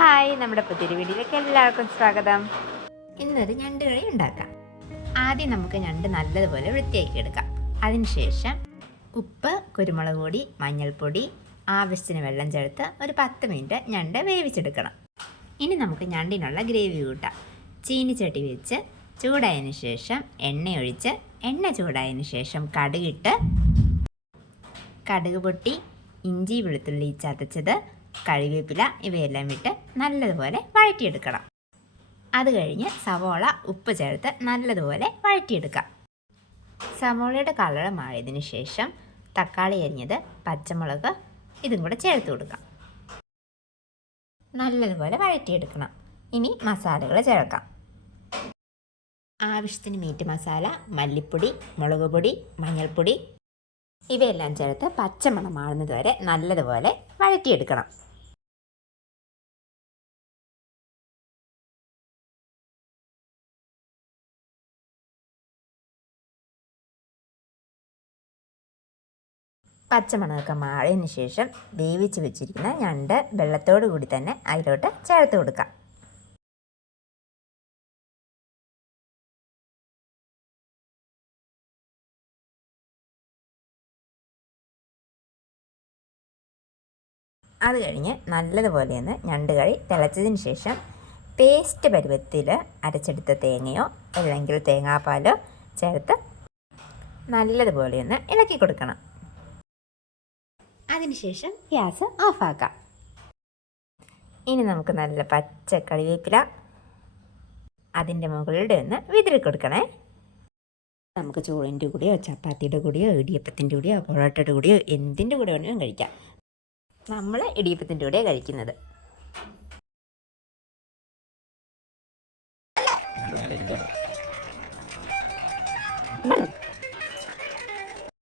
Hi, നമ്മുടെ പുതിയൊരു വീഡിയോയിലേക്ക് എല്ലാവർക്കും സ്വാഗതം. ഇന്നൊരു ഞണ്ട് കറി ഉണ്ടാക്കാം. ആദ്യം നമുക്ക് ഞണ്ട് നല്ലതുപോലെ വൃത്തിയാക്കി എടുക്കാം. അതിനുശേഷം ഉപ്പ്, കുരുമുളക് പൊടി, മഞ്ഞൾപ്പൊടി, ആവശ്യത്തിന് വെള്ളം ചേർത്ത് ഒരു 10 മിനിറ്റ് ഞണ്ട് വേവിച്ചെടുക്കണം. ഇനി നമുക്ക് ഞണ്ടിനുള്ള ഗ്രേവി കൂട്ടാം. ചീനിച്ചട്ടി വെച്ച് ചൂടായതിന് ശേഷം എണ്ണയൊഴിച്ച് എണ്ണ ചൂടായതിന് ശേഷം കടുക് പൊട്ടി, ഇഞ്ചി വെളുത്തുള്ളി ചതച്ചത്, കറിവേപ്പില ഇവയെല്ലാം ഇട്ട് നല്ലതുപോലെ വഴറ്റിയെടുക്കണം. അത് കഴിഞ്ഞ് സവോള ഉപ്പ് ചേർത്ത് നല്ലതുപോലെ വഴറ്റിയെടുക്കാം. സവോളയുടെ കളർ മാറിയതിന് ശേഷം തക്കാളി അരിഞ്ഞത്, പച്ചമുളക് ഇതും കൂടെ ചേർത്ത് കൊടുക്കാം. നല്ലതുപോലെ വഴറ്റിയെടുക്കണം. ഇനി മസാലകൾ ചേർക്കാം. ആവശ്യത്തിന് മീറ്റ് മസാല, മല്ലിപ്പൊടി, മുളക് പൊടി, മഞ്ഞൾപ്പൊടി ഇവയെല്ലാം ചേർത്ത് പച്ചമണം മാറുന്നത് വരെ നല്ലതുപോലെ വഴറ്റിയെടുക്കണം. പച്ചമണമൊക്കെ മാറിയതിന് ശേഷം വേവിച്ച് വെച്ചിരിക്കുന്ന ഞണ്ട് വെള്ളത്തോടു കൂടി തന്നെ അതിലോട്ട് ചേർത്ത് കൊടുക്കാം. അത് കഴിഞ്ഞ് നല്ലതുപോലെ ഒന്ന് ഞണ്ട് കറി തിളച്ചതിന് ശേഷം പേസ്റ്റ് പരുവത്തിൽ അരച്ചെടുത്ത തേങ്ങയോ അല്ലെങ്കിൽ തേങ്ങാപ്പാലോ ചേർത്ത് നല്ലതുപോലെ ഒന്ന് ഇളക്കി കൊടുക്കണം. അതിനുശേഷം ഗ്യാസ് ഓഫാക്കാം. ഇനി നമുക്ക് നല്ല പച്ച കറിവേപ്പില അതിൻ്റെ മുകളിലൂടെ ഒന്ന് വിതറി കൊടുക്കണേ. നമുക്ക് ചോറിൻ്റെ കൂടെയോ ചപ്പാത്തിയുടെ കൂടെയോ ഇടിയപ്പത്തിൻ്റെ കൂടെയോ പൊറോട്ടയുടെ കൂടെയോ എന്തിൻ്റെ കൂടെ വേണമെങ്കിലും കഴിക്കാം. നമ്മൾ ഇടിയപ്പത്തിൻ്റെ കൂടെയാണ് കഴിക്കുന്നത്.